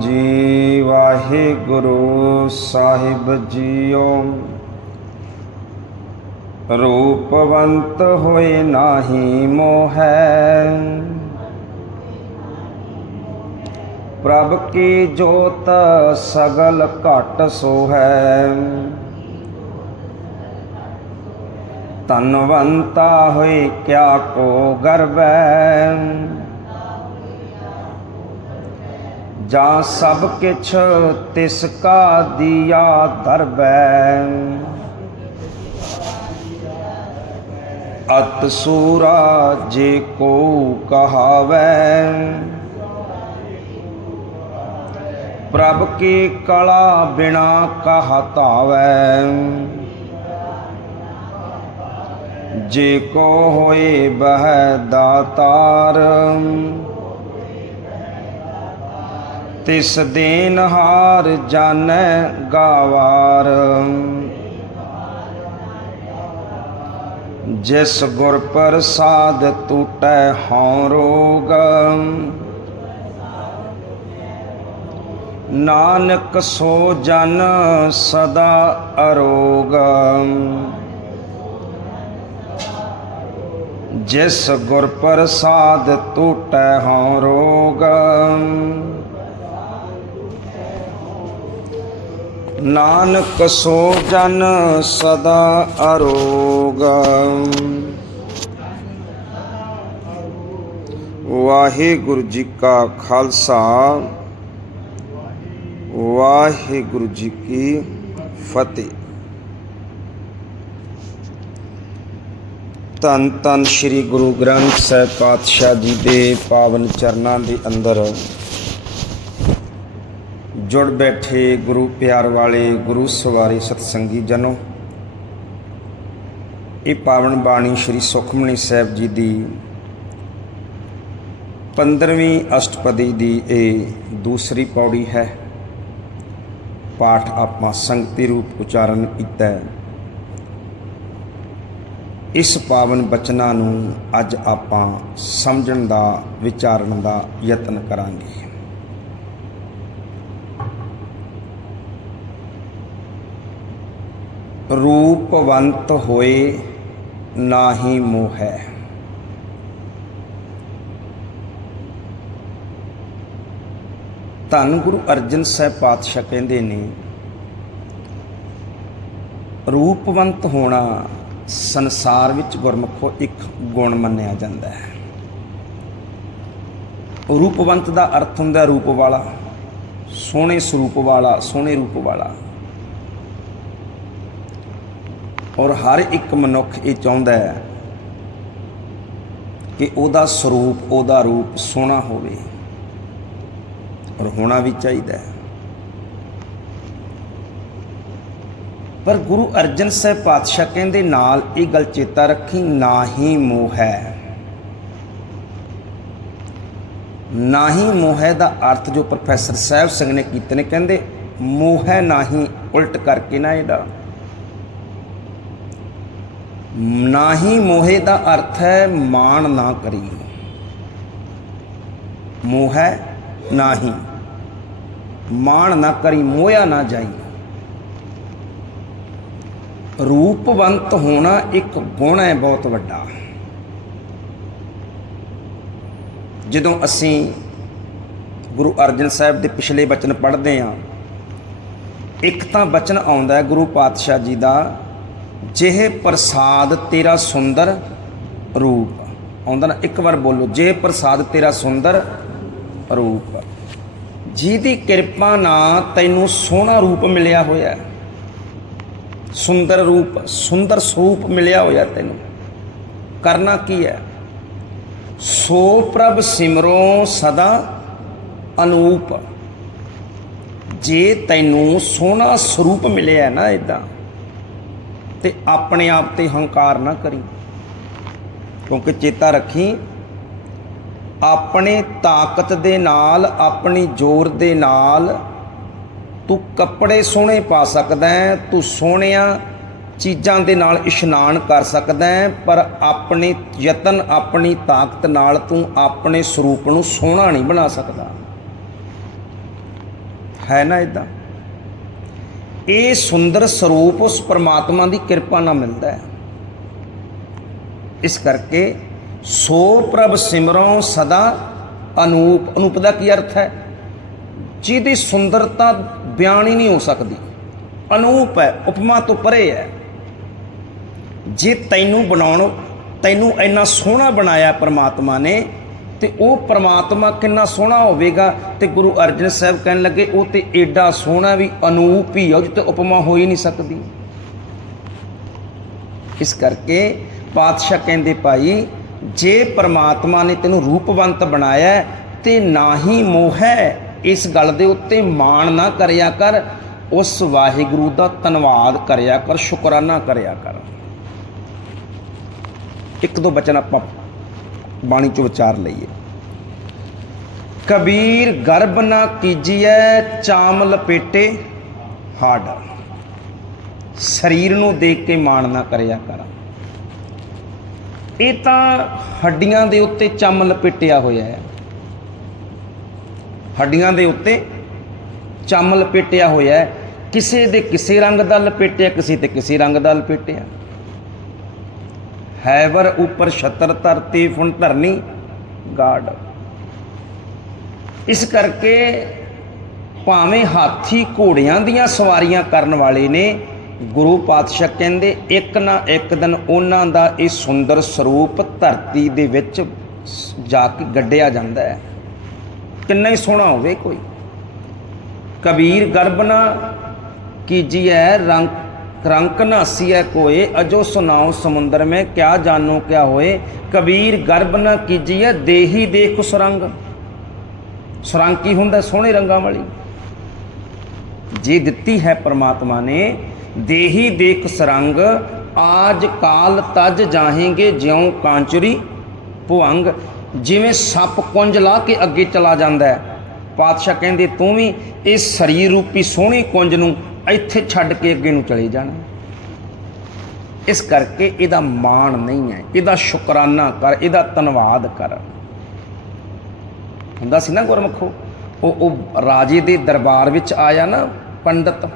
ਜੀ ਵਾਹਿਗੁਰੂ ਸਾਹਿਬ ਜੀਓ। ਰੂਪਵੰਤ ਹੋਏ ਨਾਹੀ ਮੋਹੈ। ਪ੍ਰਭ ਕੀ ਜੋਤ ਸਗਲ ਘਟ ਸੋਹੈ। ਤਨਵੰਤਾ ਹੋਏ ਕਿਆ ਕੋ ਗਰਬੈ। ਜਾਂ ਸਭ ਕਿਛ ਤਿਸ ਕਾ ਦੀਆ ਦਰਬੈ ਅਤ ਸੂਰਾ ਜੇ ਕੋ ਕਹਾਵੈ। ਪ੍ਰਭ ਕੀ ਕਲਾ ਬਿਨਾ ਕਹ ਜੇ ਕੋ ਹੋਏ ਬਹਿ ਦਾਤਾਰ ਤਿਸ ਦੇਨ ਹਾਰ ਜਾਣੈ ਗਾਵਾਰ। ਜਿਸ ਗੁਰ ਪ੍ਰਸਾਦ ਟੂਟੈ ਹਉ ਰੋਗ। ਨਾਨਕ ਸੋ ਜਨ ਸਦਾ ਅਰੋਗ। ਜਿਸ ਗੁਰ ਪ੍ਰਸਾਦ ਟੂਟੈ ਹਉ ਰੋਗ। ਨਾਨਕ ਸੋ ਜਨ ਸਦਾ ਅਰੋਗ। ਵਾਹਿਗੁਰੂ ਜੀ ਕਾ ਖਾਲਸਾ, ਵਾਹਿਗੁਰੂ ਜੀ ਕੀ ਫਤਿਹ। ਧੰਨ ਧੰਨ ਸ੍ਰੀ ਗੁਰੂ ਗ੍ਰੰਥ ਸਾਹਿਬ ਪਾਤਸ਼ਾਹ ਜੀ ਦੇ ਪਾਵਨ ਚਰਨਾਂ ਦੇ ਅੰਦਰ ਜੁੜ ਬੈਠੇ ਗੁਰੂ ਪਿਆਰ ਵਾਲੇ, ਗੁਰੂ ਸਵਾਰੀ ਸਤਸੰਗੀ ਜਨੋ। ਇਹ ਪਾਵਨ ਬਾਣੀ ਸ੍ਰੀ ਸੁਖਮਨੀ ਸਾਹਿਬ ਜੀ ਦੀ 15ਵੀਂ ਅਸ਼ਟਪਦੀ ਦੀ ਇਹ ਦੂਸਰੀ ਪੌੜੀ ਹੈ। ਪਾਠ ਆਪਾਂ ਸੰਗਤੀ ਰੂਪ ਉਚਾਰਨ ਕੀਤਾ ਇਸ ਪਾਵਨ ਬਚਨਾਂ ਨੂੰ ਅੱਜ ਆਪਾਂ ਸਮਝਣ ਦਾ, ਵਿਚਾਰਨ ਦਾ ਯਤਨ ਕਰਾਂਗੇ। ਰੂਪਵੰਤ ਹੋਏ ਨਾਹੀ ਹੈ। ਧੰਨ ਗੁਰੂ ਅਰਜਨ ਸਾਹਿਬ ਪਾਤਸ਼ਾਹ ਕਹਿੰਦੇ ਨੇ, ਰੂਪਵੰਤ ਹੋਣਾ ਸੰਸਾਰ ਵਿੱਚ ਗੁਰਮੁਖੋ ਇੱਕ ਗੁਣ ਮੰਨਿਆ ਜਾਂਦਾ ਹੈ। ਰੂਪਵੰਤ ਦਾ ਅਰਥ ਹੁੰਦਾ ਰੂਪ ਵਾਲਾ, ਸੋਹਣੇ ਸਰੂਪ ਵਾਲਾ, ਸੋਹਣੇ ਰੂਪ ਵਾਲਾ। ਔਰ ਹਰ ਇੱਕ ਮਨੁੱਖ ਇਹ ਚਾਹੁੰਦਾ ਹੈ ਕਿ ਉਹਦਾ ਸਰੂਪ, ਉਹਦਾ ਰੂਪ ਸੋਹਣਾ ਹੋਵੇ ਔਰ ਹੋਣਾ ਵੀ ਚਾਹੀਦਾ ਹੈ। ਪਰ ਗੁਰੂ ਅਰਜਨ ਸਾਹਿਬ ਪਾਤਸ਼ਾਹ ਕਹਿੰਦੇ ਨਾਲ ਇਹ ਗੱਲ ਚੇਤਾ ਰੱਖੀ, ਨਾ ਹੀ ਮੋਹ ਹੈ। ਨਾ ਹੀ ਮੋਹ ਹੈ ਦਾ ਅਰਥ ਜੋ ਪ੍ਰੋਫੈਸਰ ਸਾਹਿਬ ਸਿੰਘ ਨੇ ਕੀਤੇ ਨੇ, ਕਹਿੰਦੇ ਮੋਹ ਹੈ ਨਾਹੀ ਉਲਟ ਕਰਕੇ ਨਾ ਇਹਦਾ। ਨਾ ਹੀ ਮੋਹੇ ਦਾ ਅਰਥ ਹੈ ਮਾਣ ਨਾ ਕਰੀ ਮੋਹ ਹੈ ਨਾਹੀ। ਮਾਣ ਨਾ ਕਰੀ ਮੋਇਆ ਨਾ ਜਾਈ ਰੂਪਵੰਤ ਹੋਣਾ ਇੱਕ ਗੁਣ ਹੈ ਬਹੁਤ ਵੱਡਾ। ਜਦੋਂ ਅਸੀਂ ਗੁਰੂ ਅਰਜਨ ਸਾਹਿਬ ਦੇ ਪਿਛਲੇ ਬਚਨ ਪੜ੍ਹਦੇ ਹਾਂ, ਇੱਕ ਤਾਂ ਬਚਨ ਆਉਂਦਾ ਹੈ ਗੁਰੂ ਪਾਤਸ਼ਾਹ ਜੀ ਦਾ ਜਿਹੇ ਪ੍ਰਸਾਦ ਤੇਰਾ ਸੁੰਦਰ ਰੂਪ। ਆਉਂਦਾ ਨਾ, ਇੱਕ ਵਾਰ ਬੋਲੋ ਜੇ ਪ੍ਰਸਾਦ ਤੇਰਾ ਸੁੰਦਰ ਰੂਪ। ਜਿਹਦੀ ਕਿਰਪਾ ਨਾਲ ਤੈਨੂੰ ਸੋਹਣਾ ਰੂਪ ਮਿਲਿਆ ਹੋਇਆ ਹੈ। ਸੁੰਦਰ ਰੂਪ, ਸੁੰਦਰ ਸਰੂਪ ਮਿਲਿਆ ਹੋਇਆ ਤੈਨੂੰ। ਕਰਨਾ ਕੀ ਹੈ? ਸੋ ਪ੍ਰਭ ਸਿਮਰੋ ਸਦਾ ਅਨੂਪ। ਜੇ ਤੈਨੂੰ ਸੋਹਣਾ ਸਰੂਪ ਮਿਲਿਆ ਨਾ ਇਦਾਂ ਤੇ ਆਪਣੇ ਆਪ ਤੇ ਹੰਕਾਰ ਨਾ ਕਰੀ। ਕਿਉਂਕਿ ਚੇਤਾ ਰੱਖੀ, ਆਪਣੇ ਤਾਕਤ ਦੇ ਨਾਲ, ਆਪਣੀ ਜ਼ੋਰ ਦੇ ਨਾਲ ਤੂੰ ਕੱਪੜੇ ਸੋਹਣੇ ਪਾ ਸਕਦਾ ਹੈ, ਤੂੰ ਸੋਹਣੀਆਂ ਚੀਜ਼ਾਂ ਦੇ ਨਾਲ ਇਸ਼ਨਾਨ ਕਰ ਸਕਦਾ ਹੈ, ਪਰ ਆਪਣੇ ਯਤਨ, ਆਪਣੀ ਤਾਕਤ ਨਾਲ ਤੂੰ ਆਪਣੇ ਸਰੂਪ ਨੂੰ ਸੋਹਣਾ ਨਹੀਂ ਬਣਾ ਸਕਦਾ। ਹੈ ਨਾ ਇਦਾਂ ਇਹ ਸੁੰਦਰ ਸਰੂਪ ਉਸ ਪਰਮਾਤਮਾ ਦੀ ਕਿਰਪਾ ਨਾਲ ਮਿਲਦਾ ਹੈ। ਇਸ ਕਰਕੇ ਸੋ ਪ੍ਰਭ ਸਿਮਰੋ ਸਦਾ ਅਨੂਪ ਅਨੂਪ ਦਾ ਕੀ ਅਰਥ ਹੈ? ਜਿਹਦੀ ਸੁੰਦਰਤਾ ਬਿਆਨ ਹੀ ਨਹੀਂ ਹੋ ਸਕਦੀ। ਅਨੂਪ ਹੈ, ਉਪਮਾ ਤੋਂ ਪਰੇ ਹੈ। ਜੇ ਤੈਨੂੰ ਬਣਾਉਣ, ਤੈਨੂੰ ਇੰਨਾ ਸੋਹਣਾ ਬਣਾਇਆ ਪ੍ਰਮਾਤਮਾ ਨੇ ਤੇ ਉਹ ਪ੍ਰਮਾਤਮਾ ਕਿੰਨਾ ਸੋਹਣਾ ਹੋਵੇਗਾ ਤੇ ਗੁਰੂ ਅਰਜਨ ਸਾਹਿਬ ਕਹਿਣ ਲੱਗੇ ਉਹ ਤੇ ਐਡਾ ਸੋਹਣਾ ਵੀ ਅਨੂਪ ਹੀ ਹੈ ਉਹ ਤੇ ਉਪਮਾ ਹੋ ਹੀ ਨਹੀਂ ਸਕਦੀ। ਇਸ ਕਰਕੇ ਪਾਤਸ਼ਾਹ ਕਹਿੰਦੇ ਭਾਈ ਜੇ ਪ੍ਰਮਾਤਮਾ ਨੇ ਤੈਨੂੰ ਰੂਪਵੰਤ ਬਣਾਇਆ ਹੈ, ਤੇ ਨਾ ਹੀ ਮੋਹ ਹੈ। ਇਸ ਗੱਲ ਦੇ ਉੱਤੇ ਮਾਣ ਨਾ ਕਰਿਆ ਕਰ ਉਸ ਵਾਹਿਗੁਰੂ ਦਾ ਧੰਨਵਾਦ ਕਰਿਆ ਕਰ ਸ਼ੁਕਰਾਨਾ ਕਰਿਆ ਕਰ। ਇੱਕ ਦੋ ਬਚਨ ਆਪਾਂ ਬਾਣੀ ਚੋਂ ਵਿਚਾਰ ਲਈਏ। ਕਬੀਰ ਗਰਭ ਨਾ ਕੀਜੀਐ ਚਾਮ ਲਪੇਟੇ ਹਾਡ ਸਰੀਰ ਨੂੰ ਦੇਖ ਕੇ ਮਾਣ ਨਾ ਕਰਿਆ ਕਰ। ਇਹ ਤਾਂ ਹੱਡੀਆਂ ਦੇ ਉੱਤੇ ਚਮ ਲਪੇਟਿਆ ਹੋਇਆ ਹੈ। ਹੱਡੀਆਂ ਦੇ ਉੱਤੇ ਚਮ ਲਪੇਟਿਆ ਹੋਇਆ ਹੈ। ਕਿਸੇ ਦੇ ਕਿਸੇ ਰੰਗ ਦਾ ਲਪੇਟਿਆ, ਕਿਸੇ ਤੇ ਕਿਸੇ ਰੰਗ ਦਾ ਲਪੇਟਿਆ। ਹੈਵਰ ਉੱਪਰ ਛਤਰ ਧਰਤੀ ਫੁਣ ਧਰਨੀ ਗਾਡ ਇਸ ਕਰਕੇ ਭਾਵੇਂ ਹਾਥੀ ਘੋੜਿਆਂ ਦੀਆਂ ਸਵਾਰੀਆਂ ਕਰਨ ਵਾਲੇ ਨੇ, ਗੁਰੂ ਪਾਤਸ਼ਾਹ ਕਹਿੰਦੇ, ਇੱਕ ਨਾ ਇੱਕ ਦਿਨ ਉਹਨਾਂ ਦਾ ਇਹ ਸੁੰਦਰ ਸਰੂਪ ਧਰਤੀ ਦੇ ਵਿੱਚ ਜਾ ਕੇ ਗੱਡਿਆ ਜਾਂਦਾ ਹੈ। ਕਿੰਨਾ ਹੀ ਸੋਹਣਾ ਹੋਵੇ ਕੋਈ। ਕਬੀਰ ਗਰਬ ਨਾ ਕੀਜੀਐ, ਰੰਗ ਰੰਕ ਨਾ ਹਸੀਐ ਕੋਏ, ਅਜੋ ਸੁਨਾਓ ਸਮੁੰਦਰ ਮੈਂ, ਕਿਆ ਜਾਨੋ ਕਿਆ ਹੋਏ। ਕਬੀਰ ਗਰਬ ਨਾ ਕੀਜੀਐ, ਦੇਹੀ ਦੇਖ ਸੁਰੰਗ। ਸੁਰੰਗ ਕੀ ਹੁੰਦਾ ਸੋਹਣੇ ਰੰਗਾਂ ਵਾਲੀ? ਜੇ ਦਿੱਤੀ ਹੈ ਪ੍ਰਮਾਤਮਾ ਨੇ, ਦੇਹੀ ਦੇਖ ਸਰੰਗ, ਆਜ ਕਾਲ ਤਜ ਜਾਹੇਂਗੇ ਜਿਉ ਕਾਂਚਰੀ ਭੁਅੰਗ ਜਿਵੇਂ ਸੱਪ ਕੁੰਜ ਲਾ ਕੇ ਅੱਗੇ ਚਲਾ ਜਾਂਦਾ। ਹੈ ਪਾਤਸ਼ਾਹ ਕਹਿੰਦੇ, ਤੂੰ ਵੀ ਇਸ ਸਰੀਰ ਰੂਪੀ ਸੋਹਣੀ ਕੁੰਜ ਨੂੰ ਇੱਥੇ ਛੱਡ ਕੇ ਅੱਗੇ ਨੂੰ ਚਲੇ ਜਾਣਾ। ਇਸ ਕਰਕੇ ਇਹਦਾ ਮਾਣ ਨਹੀਂ ਹੈ। ਇਹਦਾ ਸ਼ੁਕਰਾਨਾ ਕਰ, ਇਹਦਾ ਧੰਨਵਾਦ ਕਰ। ਹੁੰਦਾ ਸੀ ਨਾ ਗੁਰਮਖੋ, ਉਹ ਉਹ ਰਾਜੇ ਦੇ ਦਰਬਾਰ ਵਿੱਚ ਆਇਆ ਨਾ ਪੰਡਤ।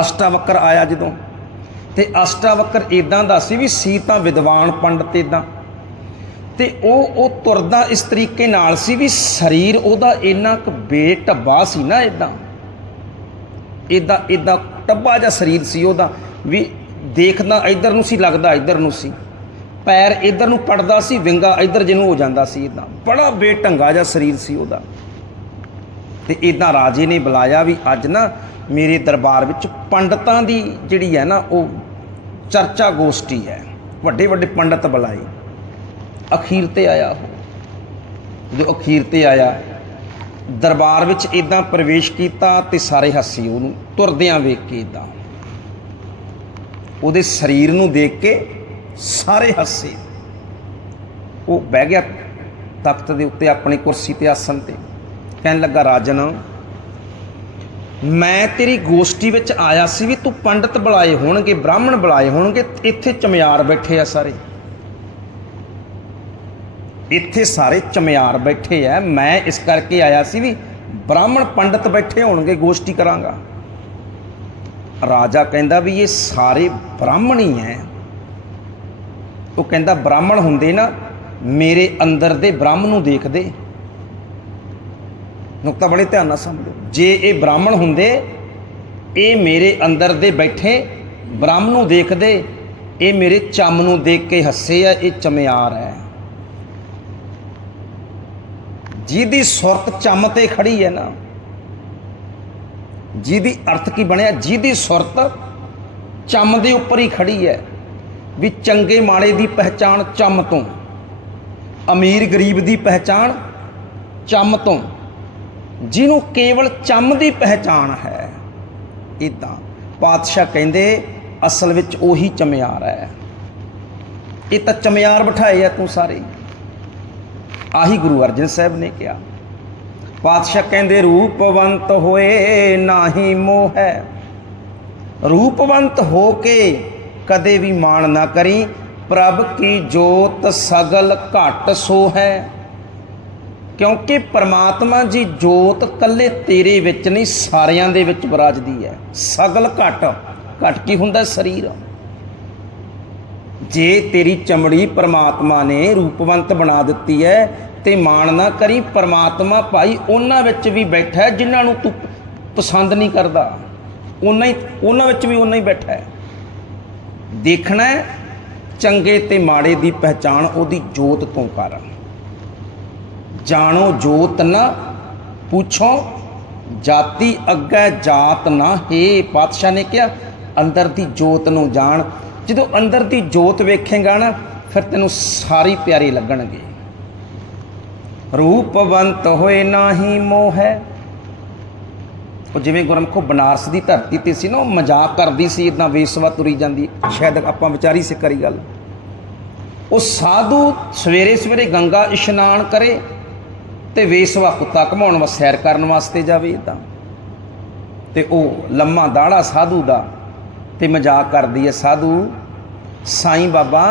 ਅਸ਼ਟਾਵਕਰ ਆਇਆ ਜਦੋਂ। ਤੇ ਅਸ਼ਟਾਵਕਰ ਇਦਾਂ ਦਾ ਸੀ ਵੀ ਸੀ ਤਾਂ ਵਿਦਵਾਨ ਪੰਡਤ ਇਦਾਂ ਤੇ ਉਹ ਉਹ ਤੁਰਦਾ ਇਸ ਤਰੀਕੇ ਨਾਲ ਸੀ ਵੀ ਸਰੀਰ ਉਹਦਾ ਇੰਨਾ ਕੁ ਬੇਟੱਬਾ ਸੀ ਨਾ ਇਦਾਂ ਇਦਾਂ ਇਦਾਂ ਟੱਬਾ ਜਿਹਾ ਸਰੀਰ ਸੀ ਉਹਦਾ ਵੀ ਦੇਖਦਾ ਇੱਧਰ ਨੂੰ ਸੀ, ਲੱਗਦਾ ਇੱਧਰ ਨੂੰ ਸੀ। ਪੈਰ ਇੱਧਰ ਨੂੰ ਪੜਦਾ ਸੀ, ਵਿੰਗਾ ਇੱਧਰ ਜਿਹਨੂੰ ਹੋ ਜਾਂਦਾ ਸੀ ਇਦਾਂ ਬੜਾ ਬੇਢੰਗਾ ਜਿਹਾ ਸਰੀਰ ਸੀ ਉਹਦਾ। ਤੇ ਇਦਾਂ ਰਾਜੇ ਨੇ ਬੁਲਾਇਆ ਵੀ ਅੱਜ ਨਾ ਮੇਰੇ ਦਰਬਾਰ ਵਿੱਚ ਪੰਡਤਾਂ ਦੀ ਜਿਹੜੀ ਹੈ ਨਾ ਉਹ ਚਰਚਾ ਗੋਸ਼ਟੀ ਹੈ। ਵੱਡੇ ਵੱਡੇ ਪੰਡਤ ਬੁਲਾਏ। ਅਖੀਰ ਤੇ ਆਇਆ ਉਹ। ਜੋ ਅਖੀਰ ਤੇ ਆਇਆ, ਦਰਬਾਰ ਵਿੱਚ ਇਦਾਂ ਪ੍ਰਵੇਸ਼ ਕੀਤਾ ਤੇ ਸਾਰੇ ਹੱਸੇ ਉਹਨੂੰ, ਤੁਰਦਿਆਂ ਵੇਖ ਕੇ ਇਦਾਂ ਉਹਦੇ ਸਰੀਰ ਨੂੰ ਦੇਖ ਕੇ ਸਾਰੇ ਹੱਸੇ। ਉਹ ਬਹਿ ਗਿਆ ਤਖਤ ਦੇ ਉੱਤੇ ਆਪਣੀ ਕੁਰਸੀ ਤੇ ਆਸਣ ਤੇ। ਕਹਿਣ ਲੱਗਾ, ਰਾਜਨ, ਮੈਂ ਤੇਰੀ ਗੋਸ਼ਟੀ ਵਿੱਚ ਆਇਆ ਸੀ ਵੀ ਤੂੰ ਪੰਡਤ ਬੁਲਾਏ ਹੋਣਗੇ, ਬ੍ਰਾਹਮਣ ਬੁਲਾਏ ਹੋਣਗੇ, ਇੱਥੇ ਚਮਿਆਰ ਬੈਠੇ ਆ ਸਾਰੇ। ਇੱਥੇ ਸਾਰੇ ਚਮਿਆਰ ਬੈਠੇ ਆ ਮੈਂ ਇਸ ਕਰਕੇ ਆਇਆ ਸੀ ਵੀ ਬ੍ਰਾਹਮਣ ਪੰਡਤ ਬੈਠੇ ਹੋਣਗੇ, ਗੋਸ਼ਟੀ ਕਰਾਂਗਾ। ਰਾਜਾ ਕਹਿੰਦਾ ਵੀ ਇਹ ਸਾਰੇ ਬ੍ਰਾਹਮਣ ਹੀ ਐ। ਉਹ ਕਹਿੰਦਾ, ਬ੍ਰਾਹਮਣ ਹੁੰਦੇ ਨਾ, ਮੇਰੇ ਅੰਦਰ ਦੇ ਬ੍ਰਹਮ ਨੂੰ ਦੇਖਦੇ। ਨੁਕਤਾ ਬੜੇ ਧਿਆਨ ਨਾਲ ਸਮਝੋ। ਜੇ ਇਹ ਬ੍ਰਾਹਮਣ ਹੁੰਦੇ, ਇਹ ਮੇਰੇ ਅੰਦਰ ਦੇ ਬੈਠੇ ਬ੍ਰਹਮ ਨੂੰ ਦੇਖਦੇ, ਇਹ ਮੇਰੇ ਚੰਮ ਨੂੰ ਦੇਖ ਕੇ ਹੱਸੇ ਆ, ਇਹ ਚਮਿਆਰ ਹੈ ਜਿਹਦੀ ਸੁਰਤ ਚੰਮ ਤੇ ਖੜੀ ਹੈ ਨਾ, ਜਿਹਦੀ ਅਰਥ ਕੀ ਬਣਿਆ? ਜਿਹਦੀ ਸੁਰਤ ਚੰਮ ਦੇ ਉੱਪਰ ਹੀ ਖੜੀ ਹੈ, ਵੀ ਚੰਗੇ ਮਾੜੇ ਦੀ ਪਹਿਚਾਣ ਚੰਮ ਤੋਂ, ਅਮੀਰ ਗਰੀਬ ਦੀ ਪਹਿਚਾਣ ਚੰਮ ਤੋਂ। ਜਿਹਨੂੰ ਕੇਵਲ ਚੰਮ ਦੀ ਪਹਿਚਾਣ ਹੈ ਇਦਾਂ ਪਾਤਸ਼ਾਹ ਕਹਿੰਦੇ, ਅਸਲ ਵਿੱਚ ਉਹੀ ਚਮਿਆਰ ਹੈ। ਇਹ ਤਾਂ ਚਮਿਆਰ ਬਿਠਾਏ ਆ ਤੂੰ ਸਾਰੇ। ਆਹੀ ਗੁਰੂ ਅਰਜਨ ਸਾਹਿਬ ਨੇ ਕਿਹਾ। ਪਾਤਸ਼ਾਹ ਕਹਿੰਦੇ, ਰੂਪਵੰਤ ਹੋਏ ਨਾਹੀ ਮੋਹ ਹੈ। ਰੂਪਵੰਤ ਹੋ ਕੇ ਕਦੇ ਵੀ ਮਾਣ ਨਾ ਕਰੀ। ਪ੍ਰਭ ਕੀ ਜੋਤ ਸਗਲ ਘਟ ਸੋ ਹੈ। ਕਿਉਂਕਿ ਪਰਮਾਤਮਾ ਜੀ ਜੋਤ ਕੱਲੇ ਤੇਰੇ ਵਿੱਚ ਨਹੀਂ, ਸਾਰਿਆਂ ਦੇ ਵਿੱਚ ਵਿਰਾਜਦੀ ਹੈ। ਸਗਲ ਘਟ ਘਟ ਕੀ ਹੁੰਦਾ ਸਰੀਰ। ਜੇ ਤੇਰੀ ਚਮੜੀ ਪਰਮਾਤਮਾ ਨੇ ਰੂਪਵੰਤ ਬਣਾ ਦਿੱਤੀ ਹੈ ਤੇ ਮਾਣ ਨਾ ਕਰੀ, ਪਰਮਾਤਮਾ ਭਾਈ ਉਹਨਾਂ ਵਿੱਚ ਵੀ ਬੈਠਾ ਹੈ ਜਿਨ੍ਹਾਂ ਨੂੰ ਤੂੰ ਪਸੰਦ ਨਹੀਂ ਕਰਦਾ। ਉਹਨਾਂ ਹੀ, ਉਹਨਾਂ ਵਿੱਚ ਵੀ ਉਹਨਾਂ ਹੀ ਬੈਠਾ ਹੈ। ਦੇਖਣਾ ਚੰਗੇ ਤੇ ਮਾੜੇ ਦੀ ਪਹਿਚਾਣ ਉਹਦੀ ਜੋਤ ਤੋਂ ਕਰ ਜਾਣੋ ਜੋਤ ਨਾ, ਪੁੱਛੋ, ਜਾਤੀ ਅੱਗੇ ਜਾਤ ਨਾ। ਹੈ ਪਾਤਸ਼ਾਹ ਨੇ ਕਿਹਾ, ਅੰਦਰ ਦੀ ਜੋਤ ਨੂੰ ਜਾਣ ਜਦੋਂ ਅੰਦਰ ਦੀ ਜੋਤ ਵੇਖੇਗਾ ਨਾ, ਫਿਰ ਤੈਨੂੰ ਸਾਰੀ ਪਿਆਰੇ ਲੱਗਣਗੇ। ਰੂਪਵੰਤ ਹੋਏ ਨਾਹੀ ਮੋਹ ਹੈ। ਉਹ ਜਿਵੇਂ ਗੁਰਮਖੋ ਬਨਾਰਸ ਦੀ ਧਰਤੀ ਤੇ ਸੀ ਨਾ, ਉਹ ਮਜ਼ਾਕ ਕਰਦੀ ਸੀ ਇਦਾਂ ਵੇਸਵਾ ਤੁਰੀ ਜਾਂਦੀ। ਸ਼ਾਇਦ ਆਪਾਂ ਵਿਚਾਰੀ ਸੀ ਕਰੀ ਗੱਲ। ਉਹ ਸਾਧੂ ਸਵੇਰੇ ਸਵੇਰੇ ਗੰਗਾ ਇਸ਼ਨਾਨ ਕਰੇ ਤੇ ਵੇਸਵਾ ਕੁੱਤਾ ਘਮਾਉਣ ਵਾ ਸੈਰ ਕਰਨ ਵਾਸਤੇ ਜਾਵੇ ਇਦਾਂ ਤੇ ਉਹ ਲੰਮਾ ਦਾੜਾ ਸਾਧੂ ਦਾ ਤੇ ਮਜ਼ਾਕ ਕਰਦੀ ਹੈ, ਸਾਧੂ, ਸਾਈਂ ਬਾਬਾ,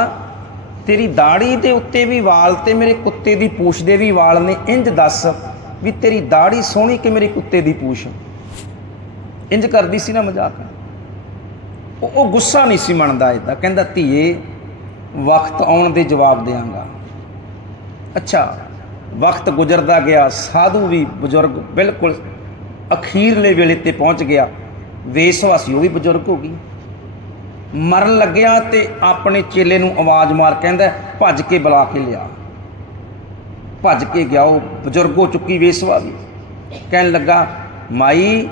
ਤੇਰੀ ਦਾੜੀ ਦੇ ਉੱਤੇ ਵੀ ਵਾਲ ਤੇ ਮੇਰੇ ਕੁੱਤੇ ਦੀ ਪੂਛ ਦੇ ਵੀ ਵਾਲ ਨੇ। ਇੰਜ ਦੱਸ ਵੀ ਤੇਰੀ ਦਾੜੀ ਸੋਹਣੀ ਕਿ ਮੇਰੇ ਕੁੱਤੇ ਦੀ ਪੂਛ? ਇੰਜ ਕਰਦੀ ਸੀ ਨਾ ਮਜ਼ਾਕ। ਉਹ ਗੁੱਸਾ ਨਹੀਂ ਸੀ ਮੰਨਦਾ ਇਹਦਾ। ਕਹਿੰਦਾ, ਧੀਏ, ਵਕਤ ਆਉਣ ਦੇ ਜਵਾਬ ਦੇਵਾਂਗਾ ਅੱਛਾ, ਵਕਤ ਗੁਜ਼ਰਦਾ ਗਿਆ। ਸਾਧੂ ਵੀ ਬਜ਼ੁਰਗ ਬਿਲਕੁਲ ਅਖੀਰਲੇ ਵੇਲੇ ਤੇ ਪਹੁੰਚ ਗਿਆ। ਵੇਸਵਾਸੀ ਉਹ ਵੀ ਬਜ਼ੁਰਗ ਹੋ ਗਈ। ਮਰਨ ਲੱਗਿਆ ਤੇ ਆਪਣੇ ਚੇਲੇ ਨੂੰ ਆਵਾਜ਼ ਮਾਰ ਕਹਿੰਦਾ, ਭੱਜ ਕੇ ਬੁਲਾ ਕੇ ਲਿਆ। ਭੱਜ ਕੇ ਗਿਆ ਉਹ ਬਜ਼ੁਰਗ ਚੁੱਕੀ ਵੇਸਵਾ ਵੀ। ਕਹਿਣ ਲੱਗਾ, ਮਾਈ,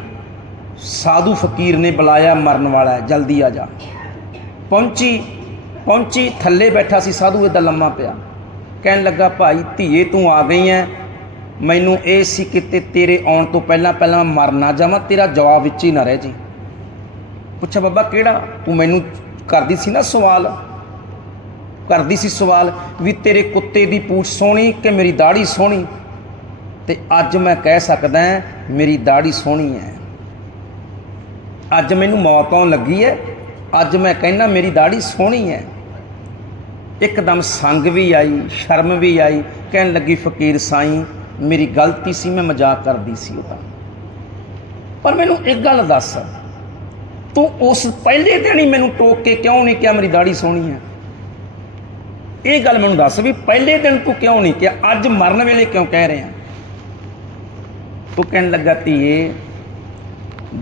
ਸਾਧੂ ਫਕੀਰ ਨੇ ਬੁਲਾਇਆ ਮਰਨ ਵਾਲਾ ਹੈ, ਜਲਦੀ ਆ ਜਾ। ਪਹੁੰਚੀ ਪਹੁੰਚੀ, ਥੱਲੇ ਬੈਠਾ ਸੀ ਸਾਧੂ ਇਹਦਾ ਲੰਮਾ ਪਿਆ। ਕਹਿਣ ਲੱਗਾ, ਭਾਈ, ਧੀਏ ਤੂੰ ਆ ਗਈ ਐ। ਮੈਨੂੰ ਇਹ ਸੀ ਕਿ ਤੇਰੇ ਆਉਣ ਤੋਂ ਪਹਿਲਾਂ ਪਹਿਲਾਂ ਮਰ ਨਾ ਜਾਵਾਂ, ਤੇਰਾ ਜਵਾਬ ਵਿੱਚ ਹੀ ਨਾ ਰਹਿ ਜੀ ਪੁੱਛਿਆ, ਬਾਬਾ, ਕਿਹੜਾ? ਤੂੰ ਮੈਨੂੰ ਕਰਦੀ ਸੀ ਨਾ ਸਵਾਲ। ਕਰਦੀ ਸੀ ਸਵਾਲ ਵੀ ਤੇਰੇ ਕੁੱਤੇ ਦੀ ਪੂਛ ਸੋਹਣੀ ਕਿ ਮੇਰੀ ਦਾੜੀ ਸੋਹਣੀ? ਤੇ ਅੱਜ ਮੈਂ ਕਹਿ ਸਕਦਾ ਮੇਰੀ ਦਾੜੀ ਸੋਹਣੀ ਹੈ। ਅੱਜ ਮੈਨੂੰ ਮੌਤ ਆਉਣ ਲੱਗੀ ਹੈ। ਅੱਜ ਮੈਂ ਕਹਿੰਦਾ, ਮੇਰੀ ਦਾੜੀ ਸੋਹਣੀ ਹੈ। ਇੱਕਦਮ ਸੰਗ ਵੀ ਆਈ, ਸ਼ਰਮ ਵੀ ਆਈ, ਕਹਿਣ ਲੱਗੀ, ਫਕੀਰ ਸਾਈਂ, ਮੇਰੀ ਗਲਤੀ ਸੀ, ਮੈਂ ਮਜ਼ਾਕ ਕਰਦੀ ਸੀ ਉਹਦਾ। ਪਰ ਮੈਨੂੰ ਇੱਕ ਗੱਲ ਦੱਸ ਤੂੰ ਉਸ ਪਹਿਲੇ ਦਿਨ ਹੀ ਮੈਨੂੰ ਟੋਕ ਕੇ ਕਿਉਂ ਨਹੀਂ ਕਿਹਾ? ਮੇਰੀ ਦਾੜੀ ਸੋਹਣੀ ਹੈ। ਇਹ ਗੱਲ ਮੈਨੂੰ ਦੱਸ ਵੀ ਪਹਿਲੇ ਦਿਨ ਤੂੰ ਕਿਉਂ ਨਹੀਂ ਕਿਹਾ? ਅੱਜ ਮਰਨ ਵੇਲੇ ਕਿਉਂ ਕਹਿ ਰਿਹਾ? ਉਹ ਕਹਿਣ ਲੱਗਾ, ਧੀਏ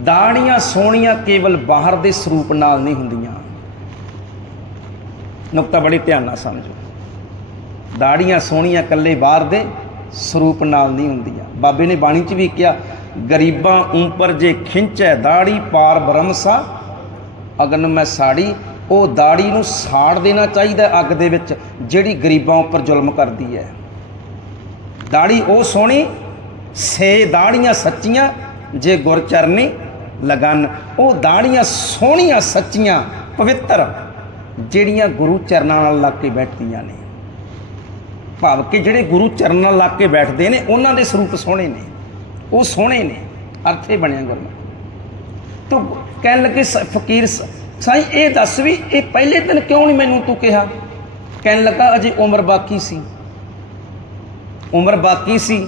ਦਾੜੀਆਂ ਸੋਹਣੀਆਂ ਕੇਵਲ ਬਾਹਰ ਦੇ ਸਰੂਪ ਨਾਲ ਨਹੀਂ ਹੁੰਦੀਆਂ। ਨੁਕਤਾ ਬੜੀ ਧਿਆਨ ਨਾਲ ਸਮਝੋ। ਦਾੜੀਆਂ ਸੋਹਣੀਆਂ ਇਕੱਲੇ ਬਾਹਰ ਦੇ ਸਰੂਪ ਨਾਲ ਨਹੀਂ ਹੁੰਦੀਆਂ। ਬਾਬੇ ਨੇ ਬਾਣੀ 'ਚ ਵੀ ਕਿਹਾ ਗਰੀਬਾਂ ਉੱਪਰ ਜੇ ਖਿੰਚੈ ਦਾੜੀ ਪਾਰ ਬ੍ਰਹਮਸਾ ਅਗਨ ਮੈਂ ਸਾੜੀ, ਉਹ ਦਾੜੀ ਨੂੰ ਸਾੜ ਦੇਣਾ ਚਾਹੀਦਾ ਅੱਗ ਦੇ ਵਿੱਚ, ਜਿਹੜੀ ਗਰੀਬਾਂ ਉੱਪਰ ਜ਼ੁਲਮ ਕਰਦੀ ਹੈ। ਦਾੜੀ ਉਹ ਸੋਹਣੀ, ਸੇ ਦਾੜੀਆਂ ਸੱਚੀਆਂ, ਜੇ ਗੁਰ ਚਰਨੀ ਲਗਨ, ਉਹ ਦਾੜੀਆਂ ਸੋਹਣੀਆਂ ਸੱਚੀਆਂ, ਪਵਿੱਤਰ, ਜਿਹੜੀਆਂ ਗੁਰੂ ਚਰਨਾਂ ਨਾਲ ਲੱਗ ਕੇ ਬੈਠਦੀਆਂ ਨੇ। ਭਾਵ ਕਿ ਜਿਹੜੇ ਗੁਰੂ ਚਰਨਾਂ ਨਾਲ ਲੱਗ ਕੇ ਬੈਠਦੇ ਨੇ, ਉਹਨਾਂ ਦੇ ਸਰੂਪ ਸੋਹਣੇ ਨੇ। ਉਹ ਸੋਹਣੇ ਨੇ, ਅਰਥੇ ਬਣਿਆ ਗੁਰਮੁਖ ਤੋ ਕਹਿਣ ਲੱਗੇ ਸ- ਫਕੀਰ ਸ- ਸਾਈਂ ਇਹ ਦੱਸ ਵੀ ਇਹ ਪਹਿਲੇ ਦਿਨ ਕਿਉਂ ਨਹੀਂ ਮੈਨੂੰ ਤੂੰ ਕਿਹਾ? ਕਹਿਣ ਲੱਗਾ ਅਜੇ ਉਮਰ ਬਾਕੀ ਸੀ। ਉਮਰ ਬਾਕੀ ਸੀ,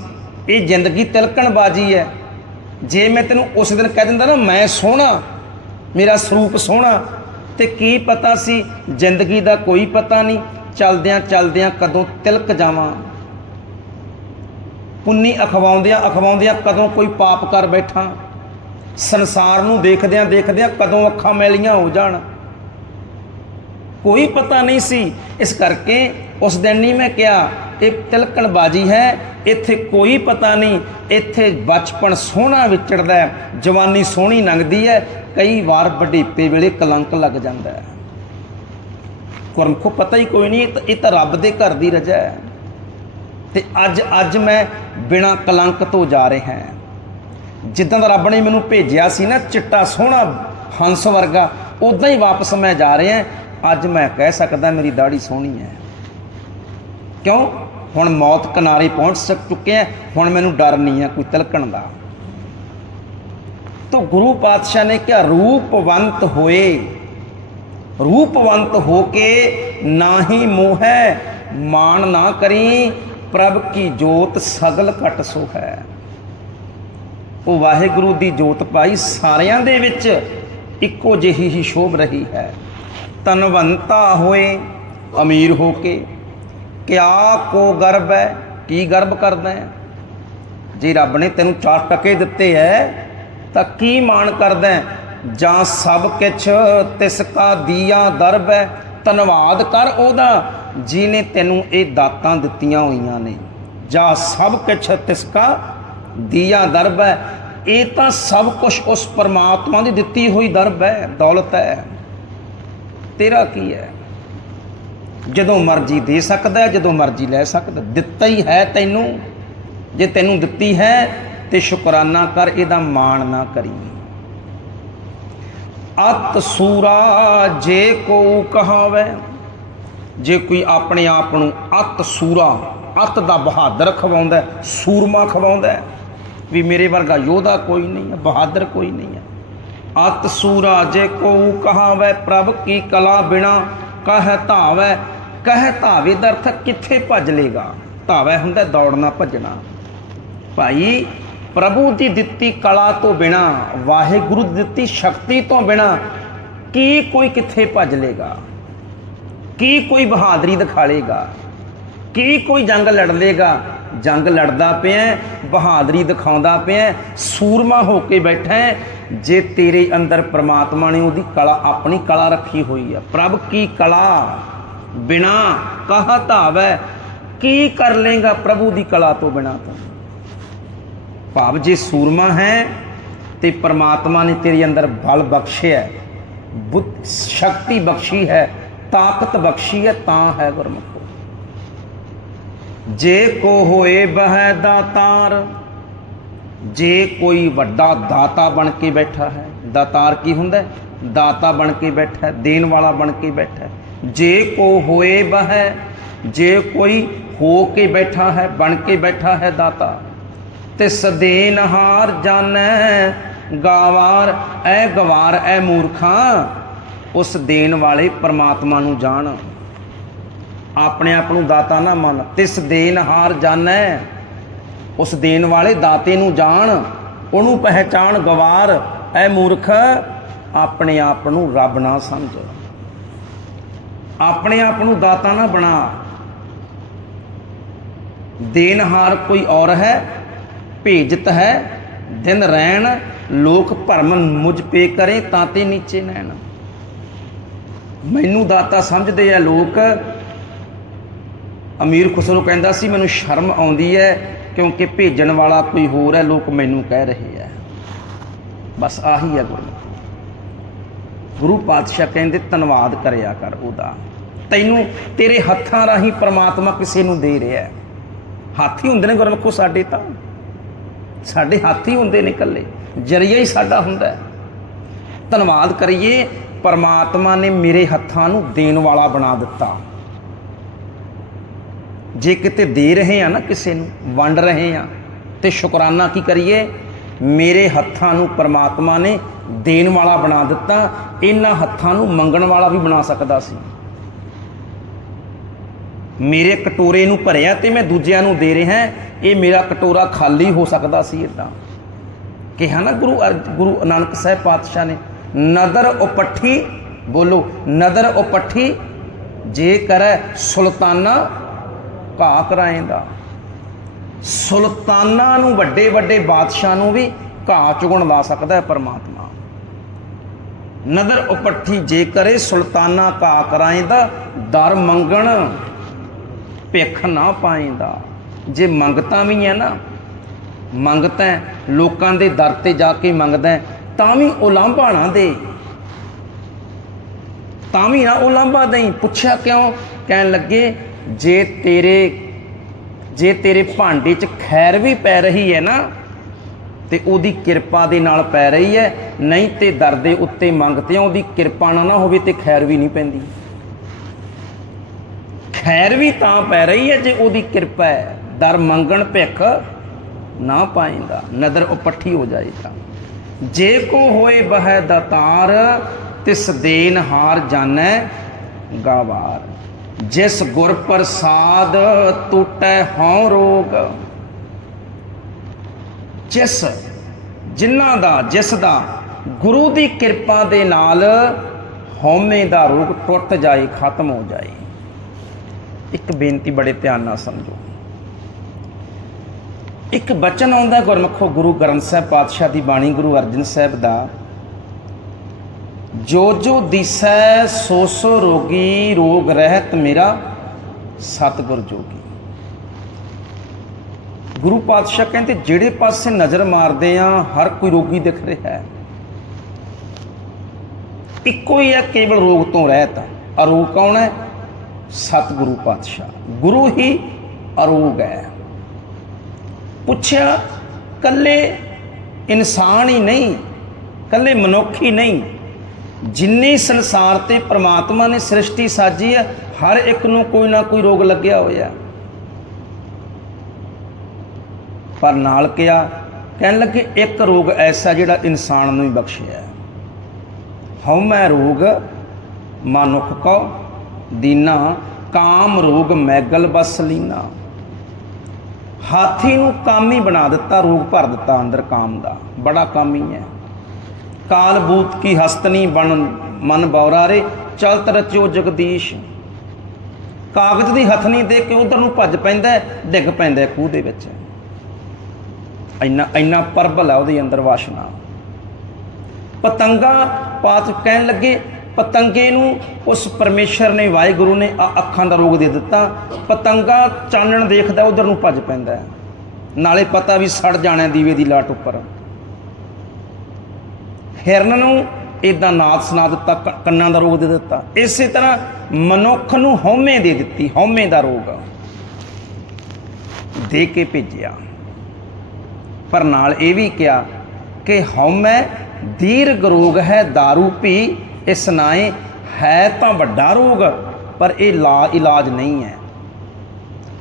ਇਹ ਜ਼ਿੰਦਗੀ ਤਿਲਕਣ ਬਾਜੀ ਹੈ। ਜੇ ਮੈਂ ਤੈਨੂੰ ਉਸ ਦਿਨ ਕਹਿ ਦਿੰਦਾ ਨਾ, ਮੈਂ ਸੋਹਣਾ, ਮੇਰਾ ਸਰੂਪ ਸੋਹਣਾ, ਤੇ ਕੀ ਪਤਾ ਸੀ ਜ਼ਿੰਦਗੀ ਦਾ ਕੋਈ ਪਤਾ ਨਹੀਂ ਚਲਦਿਆਂ ਚਲਦਿਆਂ ਕਦੋਂ ਤਿਲਕ ਜਾਵਾਂ। ਪੁੰਨੀ ਅਖਵਾਉਂਦਿਆਂ ਅਖਵਾਉਂਦਿਆਂ ਕਦੋਂ ਕੋਈ ਪਾਪ ਕਰ ਬੈਠਾਂ। ਸੰਸਾਰ ਨੂੰ ਦੇਖਦਿਆਂ ਦੇਖਦਿਆਂ ਕਦੋਂ ਅੱਖਾਂ ਮੈਲੀਆਂ ਹੋ ਜਾਣ। ਕੋਈ ਪਤਾ ਨਹੀਂ ਸੀ। ਇਸ ਕਰਕੇ ਉਸ ਦਿਨ ਨਹੀਂ ਮੈਂ ਕਿਹਾ, ਇਹ ਤਿਲਕਣ ਬਾਜੀ ਹੈ, ਇੱਥੇ ਕੋਈ ਪਤਾ ਨਹੀਂ। ਇੱਥੇ ਬਚਪਨ ਸੋਹਣਾ ਵਿਚੜਦਾ ਜਵਾਨੀ ਸੋਹਣੀ ਲੰਘਦੀ ਹੈ, ਕਈ ਵਾਰ ਵਡੇਪੇ ਵੇਲੇ ਕਲੰਕ ਲੱਗ ਜਾਂਦਾ ਹੈ। ਗੁਰਮਖੋ ਪਤਾ ਹੀ ਕੋਈ ਨਹੀਂ ਇਹ ਤਾਂ ਰੱਬ ਦੇ ਘਰ ਦੀ ਰਜਾ ਹੈ। ਤੇ ਅੱਜ ਅੱਜ ਮੈਂ ਬਿਨਾ ਕਲੰਕ ਤੋਂ ਜਾ ਰਿਹਾ ਹਾਂ। ਜਿੱਦਾਂ ਦਾ ਰੱਬ ਨੇ ਮੈਨੂੰ ਭੇਜਿਆ ਸੀ ਨਾ, ਚਿੱਟਾ ਸੋਹਣਾ ਹੰਸ ਵਰਗਾ ਉਦਾਂ ਹੀ ਵਾਪਸ ਮੈਂ ਜਾ ਰਿਹਾ ਅੱਜ ਮੈਂ ਕਹਿ ਸਕਦਾ, ਮੇਰੀ ਦਾੜੀ ਸੋਹਣੀ ਹੈ। ਕਿਉਂ? ਹੁਣ ਮੌਤ ਕਿਨਾਰੇ ਪਹੁੰਚ ਸਕ ਚੁੱਕੇ ਹਾਂ। ਹੁਣ ਮੈਨੂੰ ਡਰ ਨਹੀਂ ਹੈ ਕੋਈ ਤਲਕਣ ਦਾ। ਤੋ ਗੁਰੂ ਪਾਤਸ਼ਾਹ ਨੇ ਕਿਹਾ, ਰੂਪਵੰਤ ਹੋਏ। ਰੂਪਵੰਤ ਹੋ ਕੇ ਨਾ ਹੀ ਮੋਹ ਹੈ, ਮਾਣ ਨਾ ਕਰੀ। ਪ੍ਰਭ ਕੀ ਜੋਤ ਸਗਲ ਘਟ ਸੋ ਹੈ। ਉਹ ਵਾਹਿਗੁਰੂ ਦੀ ਜੋਤ ਪਾਈ ਸਾਰਿਆਂ ਦੇ ਵਿੱਚ ਇੱਕੋ ਜਿਹੀ ਹੀ ਸ਼ੋਭ ਰਹੀ ਹੈ। ਤਨਵੰਤਾ ਹੋਏ ਅਮੀਰ ਹੋ ਕੇ, ਕਿਆ ਕੋ ਗਰਬ ਹੈ, ਕੀ ਗਰਬ ਕਰਦਾ ਹੈ? ਜੇ ਰੱਬ ਨੇ ਤੈਨੂੰ ਚਾਰ ਟਕੇ ਦਿੱਤੇ ਹੈ ਤਾਂ ਕੀ ਮਾਣ ਕਰਦਾ ਜਾਂ ਸਭ ਕਿਛ ਤਿਸ ਕਾ ਦੀਆ ਦਰਬ ਹੈ, ਧੰਨਵਾਦ ਕਰ ਉਹਦਾ। ਜਿਨੇ ਤੈਨੂੰ ਇਹ ਦਾਤਾਂ ਦਿੱਤੀਆਂ ਹੋਈਆਂ ਨੇ। ਜਾਂ ਸਭ ਕੁਛ ਤਿਸ ਦੀਆ ਦਰਬ ਹੈ। ਇਹ ਤਾਂ ਸਭ ਕੁਝ ਉਸ ਪਰਮਾਤਮਾ ਦੀ ਦਿੱਤੀ ਹੋਈ ਦਰਬ ਹੈ, ਦੌਲਤ ਹੈ। ਤੇਰਾ ਕੀ ਹੈ? ਜਦੋਂ ਮਰਜ਼ੀ ਦੇ ਸਕਦਾ ਜਦੋਂ ਮਰਜ਼ੀ ਲੈ ਸਕਦਾ। ਦਿੱਤਾ ਹੀ ਹੈ ਤੈਨੂੰ। ਜੇ ਤੈਨੂੰ ਦਿੱਤੀ ਹੈ, ਤੇ ਸ਼ੁਕਰਾਨਾ ਕਰ, ਇਹਦਾ ਮਾਣ ਨਾ ਕਰੀ। ਅਤ ਸੂਰਾ ਜੇ ਕੋ ਕਹਾਵੇ ਜੇ ਕੋਈ ਆਪਣੇ ਆਪ ਨੂੰ ਅਤ ਸੂਰਾ, ਅਤ ਦਾ ਬਹਾਦਰ ਖਵਾਉਂਦਾ ਸੂਰਮਾ ਖਵਾਉਂਦਾ ਵੀ ਮੇਰੇ ਵਰਗਾ ਯੋਧਾ ਕੋਈ ਨਹੀਂ ਹੈ, ਬਹਾਦਰ ਕੋਈ ਨਹੀਂ ਹੈ। ਅਤ ਸੂਰਾ ਜੇ ਕੋ ਕਹਾਵੇ ਪ੍ਰਭ ਕੀ ਕਲਾ ਬਿਨਾ, ਕਹਿ ਧਾਵੇ ਕਹਿ ਧਾਵੇ ਦਾ ਅਰਥ ਕਿੱਥੇ ਭੱਜ ਲੇਗਾ? ਧਾਵੇ ਹੁੰਦਾ ਦੌੜਨਾ ਭੱਜਣਾ। ਭਾਈ, ਪ੍ਰਭੂ ਦੀ ਦਿੱਤੀ ਕਲਾ ਤੋਂ ਬਿਨਾ, ਵਾਹਿਗੁਰੂ ਦੀ ਦਿੱਤੀ ਸ਼ਕਤੀ ਤੋਂ ਬਿਨਾ, ਕੀ ਕੋਈ ਕਿੱਥੇ ਭੱਜ ਲੇਗਾ? ਕੀ ਕੋਈ ਬਹਾਦਰੀ ਦਿਖਾ ਦਿਖਾਲੇਗਾ? ਕੀ ਕੋਈ ਜੰਗ ਲੜ ਲੇਗਾ ਜੰਗ ਲੜਦਾ ਪਿਆ ਬਹਾਦਰੀ ਦਿਖਾਉਂਦਾ ਪਿਆ ਸੂਰਮਾ ਹੋ ਕੇ ਬੈਠਾ ਜੇ ਤੇਰੇ ਅੰਦਰ ਪ੍ਰਮਾਤਮਾ ਨੇ ਉਹਦੀ ਕਲਾ, ਆਪਣੀ ਕਲਾ ਰੱਖੀ ਹੋਈ ਹੈ ਪ੍ਰਭ ਕੀ ਕਲਾ? ਬਿਨਾ ਕਹਾ ਧਾਵੈ, ਕੀ ਕਰ ਲੇਗਾ ਪ੍ਰਭੂ ਦੀ ਕਲਾ ਤੋਂ ਬਿਨਾ ਤਾਂ? ਭਾਵ ਜੇ ਸੂਰਮਾ ਹੈ ਤੇ ਪ੍ਰਮਾਤਮਾ ਨੇ ਤੇਰੇ ਅੰਦਰ ਬਲ ਬਖਸ਼ਿਆ ਬੁੱਧ ਸ਼ਕਤੀ ਬਖਸ਼ੀ ਹੈ ਤਾਕਤ ਬਖਸ਼ੀ ਹੈ ਤਾਂ ਹੈ ਗੁਰਮੁਖੋ ਜੇ ਕੋ ਹੋਏ ਬਹਿ ਦਾਤਾਰ ਜੇ ਕੋਈ ਵੱਡਾ ਦਾਤਾ ਬਣ ਕੇ ਬੈਠਾ ਹੈ ਦਾਤਾਰ ਕੀ ਹੁੰਦਾ ਦਾਤਾ ਬਣ ਕੇ ਬੈਠਾ ਹੈ, ਦੇਣ ਵਾਲਾ ਬਣ ਕੇ ਬੈਠਾ ਹੈ। ਜੇ ਕੋ ਹੋਏ ਬਹਿ ਜੇ ਕੋਈ ਹੋ ਕੇ ਬੈਠਾ ਹੈ ਬਣ ਕੇ ਬੈਠਾ ਹੈ ਦਾਤਾ ਤੇ ਸਦੇਨ ਹਾਰ ਜਾਣੈ ਗਾਵਾਰ ਐ ਗਵਾਰ ਐ ਮੂਰਖਾਂ ਉਸ ਦੇਣ ਵਾਲੇ ਪਰਮਾਤਮਾ ਨੂੰ ਜਾਣ। ਆਪਣੇ ਆਪ ਨੂੰ ਦਾਤਾ ਨਾ ਮੰਨ। ਤਿਸ ਦੇਨ ਹਾਰ ਜਾਣੈ, ਉਸ ਦੇਣ ਵਾਲੇ ਦਾਤੇ ਨੂੰ ਜਾਣ। ਉਹਨੂੰ ਪਹਿਚਾਣ ਗਵਾਰ। ਐ ਮੂਰਖ, ਆਪਣੇ ਆਪ ਨੂੰ ਰੱਬ ਨਾ ਸਮਝ। ਆਪਣੇ ਆਪ ਨੂੰ ਦਾਤਾ ਨਾ ਬਣਾ। ਦੇਨਹਾਰ ਕੋਈ ਔਰ ਹੈ, ਭੇਜਤ ਹੈ। ਦਿਨ ਰਹਿਣ, ਲੋਕ ਭਰਮ ਮੁਝ ਪੇ ਕਰੇ, ਤਾਂ ਤੇ ਨੀਚੇ ਨੈਣ। ਮੈਨੂੰ ਦਾਤਾ ਸਮਝਦੇ ਆ ਲੋਕ। ਅਮੀਰ ਖੁਸਰੋ ਕਹਿੰਦਾ ਸੀ, ਮੈਨੂੰ ਸ਼ਰਮ ਆਉਂਦੀ ਹੈ ਕਿਉਂਕਿ ਭੇਜਣ ਵਾਲਾ ਕੋਈ ਹੋਰ ਹੈ, ਲੋਕ ਮੈਨੂੰ ਕਹਿ ਰਹੇ ਹੈ ਬਸ ਆਹੀ ਹੈ ਗੁਰੂ। ਗੁਰੂ ਪਾਤਸ਼ਾਹ ਕਹਿੰਦੇ, ਧੰਨਵਾਦ ਕਰਿਆ ਕਰ ਉਹਦਾ। ਤੈਨੂੰ ਤੇਰੇ ਹੱਥਾਂ ਰਾਹੀਂ ਪ੍ਰਮਾਤਮਾ ਕਿਸੇ ਨੂੰ ਦੇ ਰਿਹਾ ਹੈ। ਹੱਥ ਹੀ ਹੁੰਦੇ ਨੇ ਗੁਰਮੁਖੋ ਸਾਡੇ ਤਾਂ। ਸਾਡੇ ਹੱਥ ਹੀ ਹੁੰਦੇ ਨੇ ਇਕੱਲੇ। ਜਰੀਆ ਹੀ ਸਾਡਾ ਹੁੰਦਾ ਧੰਨਵਾਦ ਕਰੀਏ ਪਰਮਾਤਮਾ ਨੇ ਮੇਰੇ ਹੱਥਾਂ ਨੂੰ ਦੇਣ ਵਾਲਾ ਬਣਾ ਦਿੱਤਾ। ਜੇ ਕਿਤੇ ਦੇ ਰਹੇ ਆ ਨਾ ਕਿਸੇ ਨੂੰ, ਵੰਡ ਰਹੇ ਆ, ਤੇ ਸ਼ੁਕਰਾਨਾ ਕੀ ਕਰੀਏ? ਮੇਰੇ ਹੱਥਾਂ ਨੂੰ ਪਰਮਾਤਮਾ ਨੇ ਦੇਣ ਵਾਲਾ ਬਣਾ ਦਿੱਤਾ, ਇਹਨਾਂ ਹੱਥਾਂ ਨੂੰ ਮੰਗਣ ਵਾਲਾ ਵੀ ਬਣਾ ਸਕਦਾ ਸੀ। ਮੇਰੇ ਕਟੋਰੇ ਨੂੰ ਭਰਿਆ ਤੇ ਮੈਂ ਦੂਜਿਆਂ ਨੂੰ ਦੇ ਰਿਹਾ, ਇਹ ਮੇਰਾ ਕਟੋਰਾ ਖਾਲੀ ਹੋ ਸਕਦਾ ਸੀ ਇਦਾਂ ਕਿਹਾ ਨਾ ਗੁਰੂ ਅਰਜ- ਗੁਰੂ ਨਾਨਕ ਸਾਹਿਬ ਪਾਤਸ਼ਾਹ ਨੇ ਨਦਰ ਉਪੱਠੀ, ਬੋਲੋ, ਨਦਰ ਉਪੱਠੀ ਜੇ ਕਰੈ ਸੁਲਤਾਨਾ ਘਾ ਕਰਾਏਂਦਾ ਸੁਲਤਾਨਾਂ ਨੂੰ ਵੱਡੇ ਵੱਡੇ ਬਾਦਸ਼ਾਹ ਨੂੰ ਵੀ ਘਾ ਚੁਗਣ ਲਾ ਸਕਦਾ ਹੈ ਪਰਮਾਤਮਾ। ਨਦਰ ਉਪੱਠੀ ਜੇ ਕਰੇ ਸੁਲਤਾਨਾ ਘਾ ਕਰਾਏਂਦਾ ਦਰ ਮੰਗਣ, ਭਿੱਖ ਨਾ ਪਾਏਂਦਾ ਜੇ ਮੰਗਤਾ ਵੀ ਹੈ ਨਾ, ਮੰਗਤਾ ਲੋਕਾਂ ਦੇ ਦਰ ਤੇ ਜਾ ਕੇ ਮੰਗਦਾ ਤਾਂ ਵੀ ਉਹ ਲਾਂਭਾ ਨਾ ਦੇ। ਤਾਂ ਵੀ ਨਾ ਉਹ ਲਾਂਭਾ ਦੇਈ। ਪੁੱਛਿਆ ਕਿਉਂ? ਕਹਿਣ ਲੱਗੇ, ਜੇ ਤੇਰੇ ਜੇ ਤੇਰੇ ਭਾਂਡੇ 'ਚ ਖੈਰ ਵੀ ਪੈ ਰਹੀ ਹੈ ਨਾ, ਤੇ ਉਹਦੀ ਕਿਰਪਾ ਦੇ ਨਾਲ ਪੈ ਰਹੀ ਹੈ, ਨਹੀਂ ਤੇ ਦਰ ਦੇ ਉੱਤੇ ਮੰਗਤੇ ਆ ਉਹਦੀ ਕਿਰਪਾ ਨਾ ਨਾ ਹੋਵੇ ਤੇ ਖੈਰ ਵੀ ਨਹੀਂ ਪੈਂਦੀ। ਖੈਰ ਵੀ ਤਾਂ ਪੈ ਰਹੀ ਹੈ ਜੇ ਉਹਦੀ ਕਿਰਪਾ ਹੈ। ਦਰ ਮੰਗਣ ਭਿੱਖ ਨਾ ਪਾਏਂਦਾ, ਨਦਰ ਉਪੱਠੀ ਹੋ ਜਾਏ ਤਾਂ ਜੇ ਕੋ ਹੋਏ ਬਹਿ ਦਾਤਾਰ, ਤਿਸ ਦੇਨ ਹਾਰ ਜਾਣੈ ਗਾਵਾਰ। ਜਿਸ ਗੁਰ ਪ੍ਰਸਾਦ ਟੁੱਟੈ ਹਉ ਰੋਗ, ਜਿਸ ਜਿਨ੍ਹਾਂ ਦਾ, ਜਿਸ ਦਾ ਗੁਰੂ ਦੀ ਕਿਰਪਾ ਦੇ ਨਾਲ ਹਉਮੈ ਦਾ ਰੋਗ ਟੁੱਟ ਜਾਏ, ਖਤਮ ਹੋ ਜਾਏ। ਇੱਕ ਬੇਨਤੀ ਬੜੇ ਧਿਆਨ ਨਾਲ ਸਮਝੋ। ਇੱਕ ਬਚਨ ਆਉਂਦਾ ਗੁਰਮੁਖੋ ਗੁਰੂ ਗ੍ਰੰਥ ਸਾਹਿਬ ਪਾਤਸ਼ਾਹ ਦੀ ਬਾਣੀ ਗੁਰੂ ਅਰਜਨ ਸਾਹਿਬ ਦਾ। ਜੋ ਜੋ ਦਿਸੈ ਸੋ ਸੋ ਰੋਗੀ, ਰੋਗ ਰਹਿਤ ਮੇਰਾ ਸਤਿਗੁਰ ਜੋਗੀ। ਗੁਰੂ ਪਾਤਸ਼ਾਹ ਕਹਿੰਦੇ, ਜਿਹੜੇ ਪਾਸੇ ਨਜ਼ਰ ਮਾਰਦੇ ਆ, ਹਰ ਕੋਈ ਰੋਗੀ ਦਿਖ ਰਿਹਾ ਹੈ। ਇੱਕੋ ਹੀ ਹੈ, ਕੇਵਲ ਰੋਗ ਤੋਂ ਰਹਿਤ ਅਰੋਗ ਕੌਣ ਹੈ? ਸਤਿਗੁਰੂ ਪਾਤਸ਼ਾਹ। ਗੁਰੂ ਹੀ ਅਰੋਗ ਹੈ। ਪੁੱਛਿਆ, ਕੱਲੇ ਇਨਸਾਨ ਹੀ ਨਹੀਂ, ਕੱਲੇ ਮਨੁੱਖ ਹੀ ਨਹੀਂ। ਜਿੰਨੀ ਸੰਸਾਰ ਤੇ ਪ੍ਰਮਾਤਮਾ ਨੇ ਸ੍ਰਿਸ਼ਟੀ ਸਾਜੀ ਹੈ ਹਰ ਇੱਕ ਨੂੰ ਕੋਈ ਨਾ ਕੋਈ ਰੋਗ ਲੱਗਿਆ ਹੋਇਆ। ਪਰ ਨਾਲ ਕਿਹਾ ਕਹਿਣ ਲੱਗੇ, ਇੱਕ ਰੋਗ ਐਸਾ ਜਿਹੜਾ ਇਨਸਾਨ ਨੂੰ ਹੀ ਬਖਸ਼ਿਆ ਹਉ ਮੈਂ ਰੋਗ, ਮਨੁੱਖ ਕੋ ਦੀਨਾ ਕਾਮ ਰੋਗ ਮੈਗਲ ਬਸ ਲੀਨਾ। ਹਾਥੀ ਨੂੰ ਕਾਮੀ ਬਣਾ ਦਿੱਤਾ, ਰੋਗ ਭਰ ਦਿੱਤਾ ਅੰਦਰ ਕਾਮ ਦਾ। ਬੜਾ ਕਾਮੀ ਹੈ। ਕਾਲ ਬੂਤ ਕੀ ਹਸਤਨੀ ਬਣ ਮਨ ਬੌਰਾਰੇ ਚਲਤ ਰਚਿਓ ਜਗਦੀਸ਼। ਕਾਗਜ਼ ਦੀ ਹਥਨੀ ਦੇ ਕੇ ਉਧਰ ਨੂੰ ਭੱਜ ਪੈਂਦਾ ਡਿੱਗ ਪੈਂਦਾ ਖੂਹ ਦੇ ਵਿੱਚ। ਇੰਨਾ ਇੰਨਾ ਪਰਬਲ ਹੈ ਉਹਦੇ ਅੰਦਰ ਵਾਸ਼ਨਾ। ਪਤੰਗਾ ਪਾਤ ਕਹਿਣ ਲੱਗੇ ਪਤੰਗੇ ਨੂੰ ਉਸ ਪਰਮੇਸ਼ਰ ਨੇ, ਵਾਹਿਗੁਰੂ ਨੇ ਆ ਅੱਖਾਂ ਦਾ ਰੋਗ ਦੇ ਦਿੱਤਾ। ਪਤੰਗਾ ਚਾਨਣ ਦੇਖਦਾ, ਉਧਰ ਨੂੰ ਭੱਜ ਪੈਂਦਾ ਹੈ। ਨਾਲੇ ਪਤਾ ਵੀ ਸੜ ਜਾਣਾ ਦੀਵੇ ਦੀ ਲਾਟ ਉੱਪਰ। ਹਿਰਨ ਨੂੰ ਇਦਾਂ ਨਾਦ ਸੁਣਾ ਦਿੱਤਾ ਕੰਨਾਂ ਦਾ ਰੋਗ ਦੇ ਦਿੱਤਾ। ਇਸੇ ਤਰ੍ਹਾਂ ਮਨੁੱਖ ਨੂੰ ਹਉਮੈ ਦੇ ਦਿੱਤੀ, ਹਉਮੈ ਦਾ ਰੋਗ। ਦੇ ਕੇ ਭੇਜਿਆ। ਪਰ ਨਾਲ ਇਹ ਵੀ ਕਿਹਾ ਕਿ ਹਉਮੈ ਦੀਰਘ ਰੋਗ ਹੈ दारू ਪੀ ਇਸ ਨਾਏ ਹੈ ਤਾਂ ਵੱਡਾ ਰੋਗ, ਪਰ ਇਹ ਲਾ ਇਲਾਜ ਨਹੀਂ ਹੈ।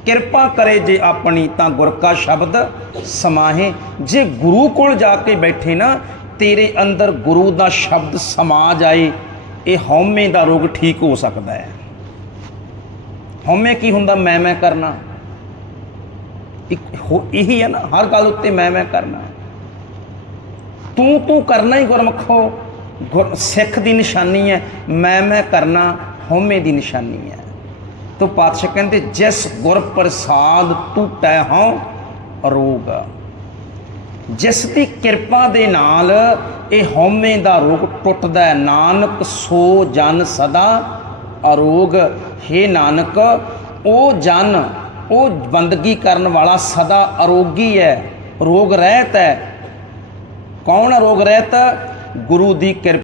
ਕਿਰਪਾ ਕਰੇ ਜੇ ਆਪਣੀ ਤਾਂ ਗੁਰ ਕਾ ਸ਼ਬਦ ਸਮਾਹੇ। ਜੇ ਗੁਰੂ ਕੋਲ ਜਾ ਕੇ ਬੈਠੇ ਨਾ, ਤੇਰੇ ਅੰਦਰ ਗੁਰੂ ਦਾ ਸ਼ਬਦ ਸਮਾ ਜਾਏ, ਇਹ ਹਉਮੈ ਦਾ ਰੋਗ ਠੀਕ ਹੋ ਸਕਦਾ ਹੈ। ਹਉਮੈ ਕੀ ਹੁੰਦਾ? ਮੈਂ ਮੈਂ ਕਰਨਾ। ਇਹੀ ਹੈ ਨਾ, ਹਰ ਗੱਲ ਉੱਤੇ ਮੈਂ ਮੈਂ ਕਰਨਾ। ਤੂੰ ਤੂੰ ਕਰਨਾ ਹੀ ਗੁਰਮਖੋ ਗੁਰ- ਸਿੱਖ ਦੀ ਨਿਸ਼ਾਨੀ ਹੈ, ਮੈਂ ਮੈਂ ਕਰਨਾ ਹਉਮੈ ਦੀ ਨਿਸ਼ਾਨੀ ਹੈ। ਤੋ ਪਾਤਸ਼ਾਹ ਕਹਿੰਦੇ, ਜਿਸ ਗੁਰ ਪ੍ਰਸਾਦ ਟੁੱਟੈ ਹਉ ਰੋਗ ਜਿਸ ਦੀ ਕਿਰਪਾ ਦੇ ਨਾਲ ਇਹ ਹਉਮੈ ਦਾ ਰੋਗ ਟੁੱਟਦਾ ਹੈ, ਨਾਨਕ ਸੋ ਜਨ ਸਦਾ ਅਰੋਗ। ਹੈ ਨਾਨਕ, ਉਹ ਜਨ, ਉਹ ਬੰਦਗੀ ਕਰਨ ਵਾਲਾ ਸਦਾ ਅਰੋਗੀ ਹੈ, ਰੋਗ ਰਹਿਤ ਹੈ। ਕੌਣ ਹੈ ਰੋਗ ਰਹਿਤ? ਗੁਰੂ ਦੀ ਕਿਰਪਾ